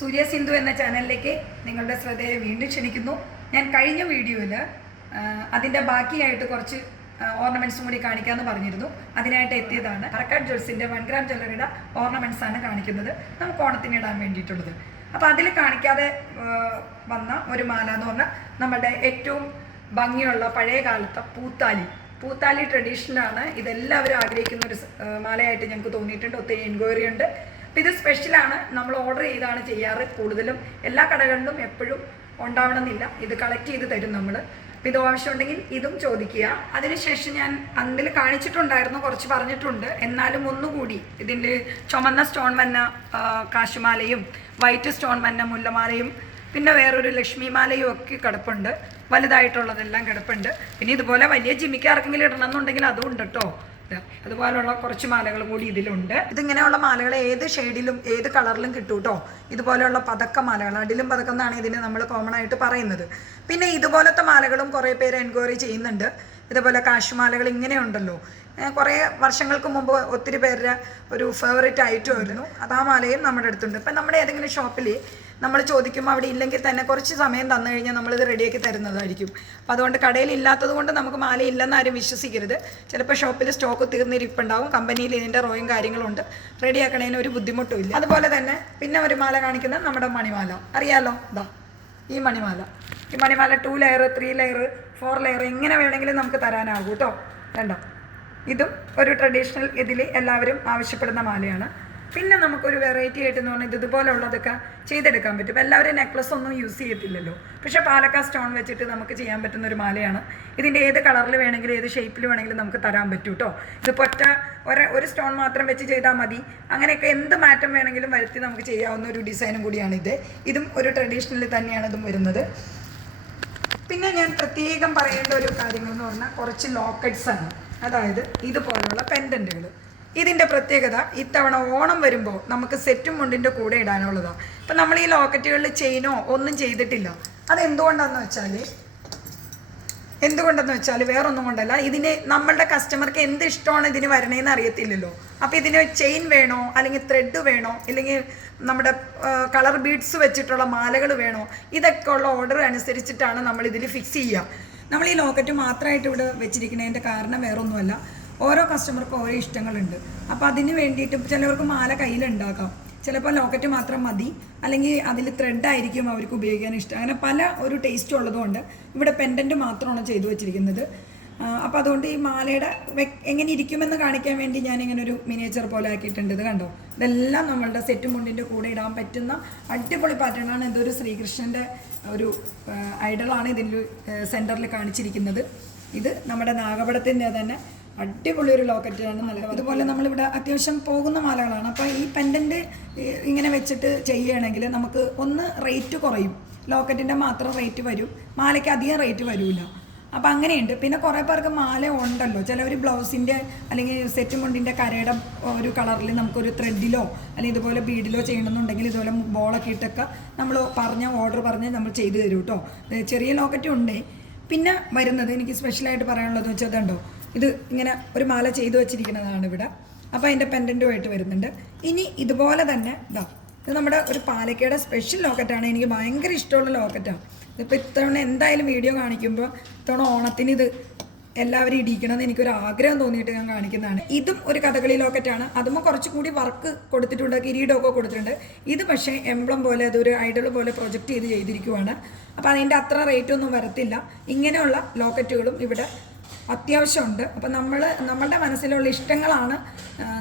സൂര്യ സിന്ധു എന്ന ചാനലിലേക്ക് നിങ്ങളുടെ ശ്രദ്ധയെ വീണ്ടും ക്ഷണിക്കുന്നു. ഞാൻ കഴിഞ്ഞ വീഡിയോയിൽ അതിൻ്റെ ബാക്കിയായിട്ട് കുറച്ച് ഓർണമെൻറ്റ്സും കൂടി കാണിക്കാമെന്ന് പറഞ്ഞിരുന്നു. അതിനായിട്ട് എത്തിയതാണ്. പാലക്കാട് ജ്വൽസിൻ്റെ 1 ഗ്രാം ജ്വല്ലറിയുടെ ഓർണമെൻറ്റ്സ് ആണ് കാണിക്കുന്നത്, നമുക്ക് ഓണത്തിന് ഇടാൻ വേണ്ടിയിട്ടുള്ളത്. അപ്പോൾ അതിൽ കാണിക്കാതെ വന്ന ഒരു മാല എന്ന് പറഞ്ഞാൽ നമ്മുടെ ഏറ്റവും ഭംഗിയുള്ള പഴയ കാലത്തെ പൂത്താലി ട്രഡീഷണലാണ്. ഇതെല്ലാവരും ആഗ്രഹിക്കുന്ന ഒരു മാലയായിട്ട് ഞങ്ങൾക്ക് തോന്നിയിട്ടുണ്ട്. ഒത്തിരി എൻക്വയറി ഉണ്ട്. അപ്പോൾ ഇത് സ്പെഷ്യലാണ്, നമ്മൾ ഓർഡർ ചെയ്താണ് ചെയ്യാറ്. കൂടുതലും എല്ലാ കടകളിലും എപ്പോഴും ഉണ്ടാവണമെന്നില്ല, ഇത് കളക്ട് ചെയ്ത് തരും നമ്മൾ. അപ്പോൾ ഇത് ആവശ്യമുണ്ടെങ്കിൽ ഇതും ചോദിക്കുക. അതിനുശേഷം ഞാൻ അതിൽ കാണിച്ചിട്ടുണ്ടായിരുന്നു, കുറച്ച് പറഞ്ഞിട്ടുണ്ട്. എന്നാലും ഒന്നുകൂടി ഇതിൻ്റെ ചുമന്ന സ്റ്റോൺ വന്ന കാശുമാലയും വൈറ്റ് സ്റ്റോൺ വന്ന മുല്ലമാലയും പിന്നെ വേറൊരു ലക്ഷ്മിമാലയും ഒക്കെ കിടപ്പുണ്ട്. വലുതായിട്ടുള്ളതെല്ലാം കിടപ്പുണ്ട്. പിന്നെ ഇതുപോലെ വലിയ ജിമ്മിക്കാർക്കെങ്കിലും ഇടണം എന്നുണ്ടെങ്കിൽ അതും ഉണ്ട് കേട്ടോ. അതുപോലുള്ള കുറച്ച് മാലകളും കൂടി ഇതിലുണ്ട്. ഇതിങ്ങനെയുള്ള മാലകൾ ഏത് ഷെയ്ഡിലും ഏത് കളറിലും കിട്ടും കേട്ടോ. ഇതുപോലെയുള്ള പതക്ക മാലകൾ, അടിലും പതക്കം എന്നാണ് ഇതിന് നമ്മൾ കോമൺ ആയിട്ട് പറയുന്നത്. പിന്നെ ഇതുപോലത്തെ മാലകളും കുറേ പേര് എൻക്വയറി ചെയ്യുന്നുണ്ട്. ഇതുപോലെ കാശുമാലകൾ ഇങ്ങനെയുണ്ടല്ലോ, കുറേ വർഷങ്ങൾക്ക് മുമ്പ് ഒത്തിരി പേരുടെ ഒരു ഫേവറേറ്റ് ആയിട്ടുമായിരുന്നു. അത് ആ മാലയും നമ്മുടെ അടുത്തുണ്ട്. ഇപ്പം നമ്മുടെ ഏതെങ്കിലും ഷോപ്പിൽ നമ്മൾ ചോദിക്കുമ്പോൾ അവിടെ ഇല്ലെങ്കിൽ തന്നെ കുറച്ച് സമയം തന്നു കഴിഞ്ഞാൽ നമ്മളിത് റെഡിയാക്കി തരുന്നതായിരിക്കും. അപ്പോൾ അതുകൊണ്ട് കടയിൽ ഇല്ലാത്തത് കൊണ്ട് നമുക്ക് മാല ഇല്ലെന്ന് ആരും വിശ്വസിക്കരുത്. ചിലപ്പോൾ ഷോപ്പിൽ സ്റ്റോക്ക് തീർന്നിരിപ്പുണ്ടാവും. കമ്പനിയിൽ ഇതിൻ്റെ റോയും കാര്യങ്ങളുണ്ട്, റെഡിയാക്കണതിന് ഒരു ബുദ്ധിമുട്ടും ഇല്ല. അതുപോലെ തന്നെ പിന്നെ ഒരു മാല കാണിക്കുന്നത് നമ്മുടെ മണിമാല അറിയാമല്ലോ. ഇതാ ഈ മണിമാല 2 ലെയർ 3 ലെയർ 4 ലെയർ ഇങ്ങനെ വേണമെങ്കിലും നമുക്ക് തരാനാകും കേട്ടോ. കണ്ടോ, ഇതും ഒരു ട്രഡീഷണൽ ഇതിൽ എല്ലാവരും ആവശ്യപ്പെടുന്ന മാലയാണ്. പിന്നെ നമുക്കൊരു വെറൈറ്റി ആയിട്ടെന്ന് പറഞ്ഞാൽ ഇതുപോലുള്ളതൊക്കെ ചെയ്തെടുക്കാൻ പറ്റും. എല്ലാവരും നെക്ലസ് ഒന്നും യൂസ് ചെയ്യത്തില്ലല്ലോ, പക്ഷേ പാലക്കാട് സ്റ്റോൺ വെച്ചിട്ട് നമുക്ക് ചെയ്യാൻ പറ്റുന്ന ഒരു മാലയാണ്. ഇതിൻ്റെ ഏത് കളറിൽ വേണമെങ്കിലും ഏത് ഷേപ്പിൽ വേണമെങ്കിലും നമുക്ക് തരാൻ പറ്റും കേട്ടോ. ഇതിപ്പോൾ ഒരു സ്റ്റോൺ മാത്രം വെച്ച് ചെയ്താൽ മതി. അങ്ങനെയൊക്കെ എന്ത് മാറ്റം വേണമെങ്കിലും വരുത്തി നമുക്ക് ചെയ്യാവുന്ന ഒരു ഡിസൈനും കൂടിയാണിത്. ഇതും ഒരു ട്രഡീഷണലിൽ തന്നെയാണ് ഇതും വരുന്നത്. പിന്നെ ഞാൻ പ്രത്യേകം പറയേണ്ട ഒരു കാര്യങ്ങൾ എന്ന് പറഞ്ഞാൽ കുറച്ച് ലോക്കറ്റ്സ് ആണ്. അതായത് ഇതുപോലുള്ള പെൻഡൻറ്റുകൾ. ഇതിൻ്റെ പ്രത്യേകത ഇത്തവണ ഓണം വരുമ്പോൾ നമുക്ക് സെറ്റും മുണ്ടിൻ്റെ കൂടെ ഇടാനുള്ളതാണ്. ഇപ്പം നമ്മൾ ഈ ലോക്കറ്റുകളിൽ ചെയിനോ ഒന്നും ചെയ്തിട്ടില്ല. അതെന്തുകൊണ്ടാണെന്ന് വെച്ചാൽ വേറൊന്നും കൊണ്ടല്ല, ഇതിന് നമ്മളുടെ കസ്റ്റമർക്ക് എന്ത് ഇഷ്ടമാണ് ഇതിന് വരണേന്ന് അറിയത്തില്ലല്ലോ. അപ്പോൾ ഇതിന് ചെയിൻ വേണോ, അല്ലെങ്കിൽ ത്രെഡ് വേണോ, അല്ലെങ്കിൽ നമ്മുടെ കളർ ബീഡ്സ് വെച്ചിട്ടുള്ള മാലകൾ വേണോ, ഇതൊക്കെ ഉള്ള ഓർഡർ അനുസരിച്ചിട്ടാണ് നമ്മൾ ഇതിൽ ഫിക്സ് ചെയ്യുക. നമ്മൾ ഈ ലോക്കറ്റ് മാത്രമായിട്ട് ഇവിടെ വെച്ചിരിക്കുന്നതിൻ്റെ കാരണം വേറൊന്നുമല്ല, ഓരോ കസ്റ്റമർക്കും ഓരോ ഇഷ്ടങ്ങളുണ്ട്. അപ്പോൾ അതിന് വേണ്ടിയിട്ട് ചിലവർക്ക് മാല കയ്യിലുണ്ടാക്കാം, ചിലപ്പോൾ ലോക്കറ്റ് മാത്രം മതി, അല്ലെങ്കിൽ അതിൽ ത്രെഡായിരിക്കും അവർക്ക് ഉപയോഗിക്കാൻ ഇഷ്ടം. അങ്ങനെ പല ഒരു ടേസ്റ്റും ഉള്ളതുകൊണ്ട് ഇവിടെ പെൻഡൻറ്റ് മാത്രമാണ് ചെയ്തു വെച്ചിരിക്കുന്നത്. അപ്പോൾ അതുകൊണ്ട് ഈ മാലയുടെ എങ്ങനെ ഇരിക്കുമെന്ന് കാണിക്കാൻ വേണ്ടി ഞാനിങ്ങനെ ഒരു മിനിയേച്ചർ പോലെ ആക്കിയിട്ടുണ്ട്. ഇത് കണ്ടോ, ഇതെല്ലാം നമ്മളുടെ സെറ്റ് മുണ്ടിൻ്റെ കൂടെ ഇടാൻ പറ്റുന്ന അടിപൊളി പാറ്റേണാണ്. ഇതൊരു ശ്രീകൃഷ്ണൻ്റെ ഒരു ഐഡളാണ് ഇതിൻ്റെ സെൻറ്ററിൽ കാണിച്ചിരിക്കുന്നത്. ഇത് നമ്മുടെ നാഗപടത്തിൻ്റെ തന്നെ അടിപൊളി ഒരു ലോക്കറ്റാണ്. നല്ല അതുപോലെ നമ്മളിവിടെ അത്യാവശ്യം പോകുന്ന മാലകളാണ്. അപ്പോൾ ഈ പെൻഡൻറ്റ് ഇങ്ങനെ വെച്ചിട്ട് ചെയ്യുകയാണെങ്കിൽ നമുക്ക് ഒന്ന് റേറ്റ് കുറയും, ലോക്കറ്റിൻ്റെ മാത്രം റേറ്റ് വരും, മാലയ്ക്ക് അധികം റേറ്റ് വരില്ല. അപ്പോൾ അങ്ങനെയുണ്ട്. പിന്നെ കുറേ പേർക്ക് മാല ഉണ്ടല്ലോ, ചിലവർ ബ്ലൗസിൻ്റെ അല്ലെങ്കിൽ സെറ്റ് മുണ്ടിൻ്റെ കരയുടെ ഒരു കളറിൽ നമുക്കൊരു ത്രെഡിലോ അല്ലെങ്കിൽ ഇതുപോലെ ബീഡിലോ ചെയ്യണമെന്നുണ്ടെങ്കിൽ ഇതുപോലെ ബോളൊക്കെ ഇട്ടൊക്കെ നമ്മൾ ഓർഡർ പറഞ്ഞ് നമ്മൾ ചെയ്തു തരും കേട്ടോ. ചെറിയ ലോക്കറ്റും ഉണ്ട്. പിന്നെ വരുന്നത് എനിക്ക് സ്പെഷ്യലായിട്ട് പറയാനുള്ളത് വെച്ചാൽ അതുണ്ടോ, ഇത് ഇങ്ങനെ ഒരു മാല ചെയ്തു വെച്ചിരിക്കുന്നതാണ് ഇവിടെ. അപ്പോൾ അതിൻ്റെ പെൻഡൻറ്റുമായിട്ട് വരുന്നുണ്ട്. ഇനി ഇതുപോലെ തന്നെ ഇത് നമ്മുടെ ഒരു പാലക്കയുടെ സ്പെഷ്യൽ ലോക്കറ്റാണ്. എനിക്ക് ഭയങ്കര ഇഷ്ടമുള്ള ലോക്കറ്റാണ്. ഇതിപ്പോൾ ഇത്തവണ എന്തായാലും വീഡിയോ കാണിക്കുമ്പോൾ ഇത്തവണ ഓണത്തിന് ഇത് എല്ലാവരും ഇടിക്കണമെന്ന് എനിക്കൊരു ആഗ്രഹം തോന്നിയിട്ട് ഞാൻ കാണിക്കുന്നതാണ്. ഇതും ഒരു കഥകളി ലോക്കറ്റാണ്. അതുമ്പോൾ കുറച്ചുകൂടി വർക്ക് കൊടുത്തിട്ടുണ്ട്, കിരീടമൊക്കെ കൊടുത്തിട്ടുണ്ട്. ഇത് പക്ഷേ എംബ്ലം പോലെ അതൊരു ഐഡൽ പോലെ പ്രൊജക്റ്റ് ചെയ്തിരിക്കുവാണ്. അപ്പോൾ അതിൻ്റെ അത്ര റേറ്റൊന്നും വരത്തില്ല. ഇങ്ങനെയുള്ള ലോക്കറ്റുകളും ഇവിടെ അത്യാവശ്യമുണ്ട്. അപ്പോൾ നമ്മളുടെ മനസ്സിലുള്ള ഇഷ്ടങ്ങളാണ്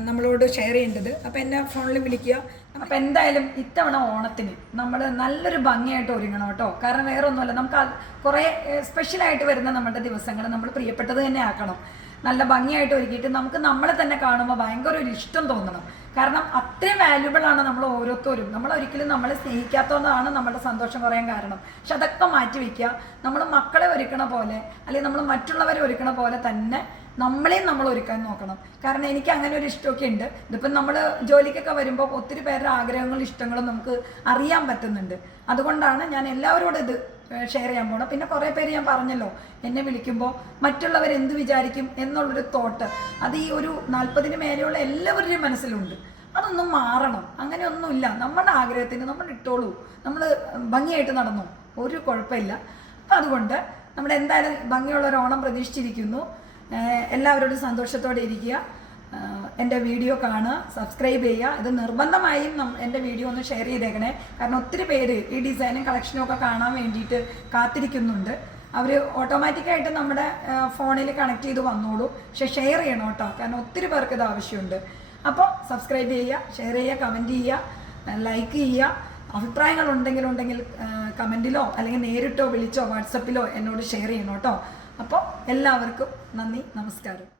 നമ്മളോട് ഷെയർ ചെയ്യേണ്ടത്. അപ്പോൾ എന്നെ ഫോണിൽ വിളിക്കുക. അപ്പോൾ എന്തായാലും ഇത്തവണ ഓണത്തിന് നമ്മൾ നല്ലൊരു ഭംഗിയായിട്ട് ഒരുങ്ങണം കേട്ടോ. കാരണം വേറെ ഒന്നുമല്ല, നമുക്ക് കുറേ സ്പെഷ്യലായിട്ട് വരുന്ന നമ്മുടെ ദിവസങ്ങൾ നമ്മൾ പ്രിയപ്പെട്ടത് തന്നെ ആക്കണം. നല്ല ഭംഗിയായിട്ട് ഒരുക്കിയിട്ട് നമുക്ക് നമ്മളെ തന്നെ കാണുമ്പോൾ ഭയങ്കര ഒരു ഇഷ്ടം തോന്നണം. കാരണം അത്രയും വാല്യുബിൾ ആണ് നമ്മൾ ഓരോരുത്തരും. നമ്മളൊരിക്കലും നമ്മളെ സ്നേഹിക്കാത്തതാണ് നമ്മുടെ സന്തോഷം കുറയാൻ കാരണം. പക്ഷെ അതൊക്കെ മാറ്റി വയ്ക്കുക. നമ്മൾ മക്കളെ ഒരുക്കണ പോലെ അല്ലെങ്കിൽ നമ്മൾ മറ്റുള്ളവരെ ഒരുക്കണ പോലെ തന്നെ നമ്മളെയും നമ്മൾ ഒരുക്കാൻ നോക്കണം. കാരണം എനിക്ക് അങ്ങനെ ഒരു ഇഷ്ടമൊക്കെ ഉണ്ട്. ഇതിപ്പം നമ്മൾ ജോലിക്കൊക്കെ വരുമ്പോൾ ഒത്തിരി പേരുടെ ആഗ്രഹങ്ങളും ഇഷ്ടങ്ങളും നമുക്ക് അറിയാൻ പറ്റുന്നുണ്ട്. അതുകൊണ്ടാണ് ഞാൻ എല്ലാവരോടും ഇത് ഷെയർ ചെയ്യാൻ പോകണം. പിന്നെ കുറേ പേര് ഞാൻ പറഞ്ഞല്ലോ, എന്നെ വിളിക്കുമ്പോൾ മറ്റുള്ളവർ എന്ത് വിചാരിക്കും എന്നുള്ളൊരു തോട്ട് അത് ഈ ഒരു 40-ന് മേലെയുള്ള എല്ലാവരുടെയും മനസ്സിലുണ്ട്. അതൊന്നും മാറണം. അങ്ങനെയൊന്നുമില്ല. നമ്മുടെ ആഗ്രഹത്തിന് നമ്മൾ ഇട്ടോളൂ, നമ്മൾ ഭംഗിയായിട്ട് നടന്നു, ഒരു കുഴപ്പമില്ല. അപ്പം അതുകൊണ്ട് നമ്മൾ എന്തായാലും ഭംഗിയുള്ളൊരു ഓണം പ്രതീക്ഷിച്ചിരിക്കുന്നു. എല്ലാവരോടും സന്തോഷത്തോടെ ഇരിക്കുക. എൻ്റെ വീഡിയോ കാണുക, സബ്സ്ക്രൈബ് ചെയ്യുക. ഇത് നിർബന്ധമായും എൻ്റെ വീഡിയോ ഒന്ന് ഷെയർ ചെയ്തേക്കണേ. കാരണം ഒത്തിരി പേര് ഈ ഡിസൈനും കളക്ഷനും ഒക്കെ കാണാൻ വേണ്ടിയിട്ട് കാത്തിരിക്കുന്നുണ്ട്. അവർ ഓട്ടോമാറ്റിക്കായിട്ട് നമ്മുടെ ഫോണിൽ കണക്ട് ചെയ്ത് വന്നോളൂ. പക്ഷെ ഷെയർ ചെയ്യണം കേട്ടോ, കാരണം ഒത്തിരി പേർക്ക് ഇത് ആവശ്യമുണ്ട്. അപ്പോൾ സബ്സ്ക്രൈബ് ചെയ്യുക, ഷെയർ ചെയ്യുക, കമൻറ്റ് ചെയ്യുക, ലൈക്ക് ചെയ്യുക. അഭിപ്രായങ്ങളുണ്ടെങ്കിൽ കമൻറ്റിലോ അല്ലെങ്കിൽ നേരിട്ടോ വിളിച്ചോ വാട്സപ്പിലോ എന്നോട് ഷെയർ ചെയ്യണം കേട്ടോ. അപ്പോൾ എല്ലാവർക്കും നന്ദി, നമസ്കാരം.